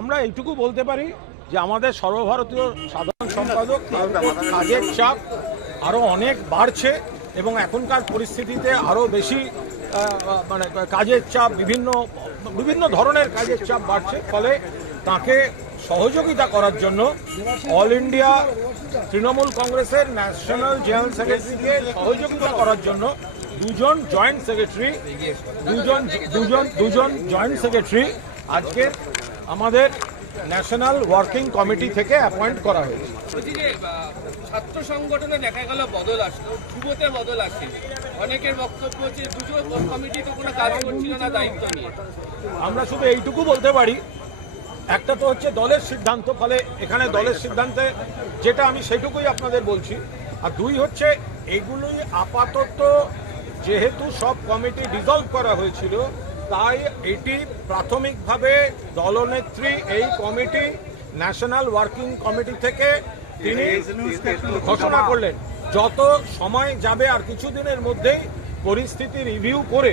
আমরা এইটুকু বলতে পারি যে আমাদের সর্বভারতীয় সাধারণ সম্পাদক কাজের চাপ আরও অনেক বাড়ছে এবং এখনকার পরিস্থিতিতে আরও বেশি মানে কাজের চাপ বিভিন্ন ধরনের কাজের চাপ বাড়ছে, ফলে তাকে সহযোগিতা করার জন্য অল ইন্ডিয়া তৃণমূল কংগ্রেসের ন্যাশনাল জেনারেল সেক্রেটারিকে সহযোগিতা করার জন্য দুজন জয়েন্ট সেক্রেটারি আজকে আমাদের ন্যাশনাল ওয়ার্কিং কমিটি থেকে অ্যাপয়েন্ট করা হয়েছে। ছাত্র সংগঠনে দেখা গেল বদল আসলো, যুবতে বদল আসে, অনেকের বক্তব্য হচ্ছে দুটো কমিটি তো কোনো কাজ করছিল না দায়িত্ব নিয়ে। আমরা শুধু এইটুকু বলতে পারি, একটা তো হচ্ছে দলের সিদ্ধান্ত, ফলে এখানে দলের সিদ্ধান্তে যেটা আমি সেটুকুই আপনাদের বলছি, আর দুই হচ্ছে এগুলোই আপাতত যেহেতু সব কমিটি ডিসলভ করা হয়েছিল, তাই এটি প্রাথমিকভাবে দলনেত্রী এই কমিটি ন্যাশনাল ওয়ার্কিং কমিটি থেকে তিনি ঘোষণা করলেন যত সময় যাবে আর কিছুদিনের মধ্যেই পরিস্থিতি রিভিউ করে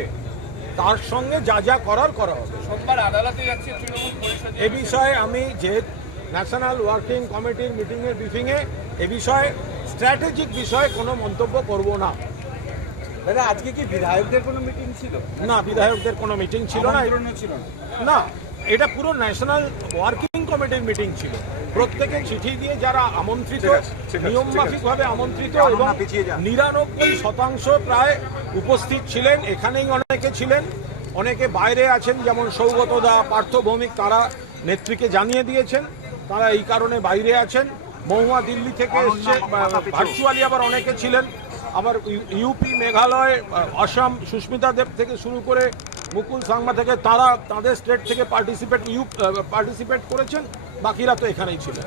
তার সঙ্গে যা যা করার করা হবে। সোমবার আদালতে যাচ্ছে তৃণমূল পরিষদ। এ বিষয়ে আমি যে ন্যাশনাল ওয়ার্কিং কমিটির মিটিংয়ের ব্রিফিংয়ে এ বিষয়ে স্ট্র্যাটেজিক বিষয়ে কোনো মন্তব্য করব না। দাদা, আজকে কি বিধায়কদের কোনো মিটিং ছিল? না, বিধায়কদের কোনো মিটিং ছিল না। না, এটা পুরো ন্যাশনাল ওয়ার্কিং কমিটির মিটিং ছিল। প্রত্যেকে চিঠি দিয়ে যারা আমন্ত্রিত, নিয়মমাফিকভাবে আমন্ত্রিত এবং 99% প্রায় উপস্থিত ছিলেন। এখানেই অনেকে ছিলেন, অনেকে বাইরে আছেন, যেমন সৌগত দা, পার্থ ভৌমিক, তারা নেত্রীকে জানিয়ে দিয়েছেন তারা এই কারণে বাইরে আছেন। মহুয়া দিল্লি থেকে এসছে, ভার্চুয়ালি আবার অনেকে ছিলেন। আবার ইউপি, মেঘালয়, আসাম, সুস্মিতা দেব থেকে শুরু করে মুকুল সাংমা থেকে তারা তাদের স্টেট থেকে পার্টিসিপেট করেছেন, বাকিরা তো এখানেই ছিলেন।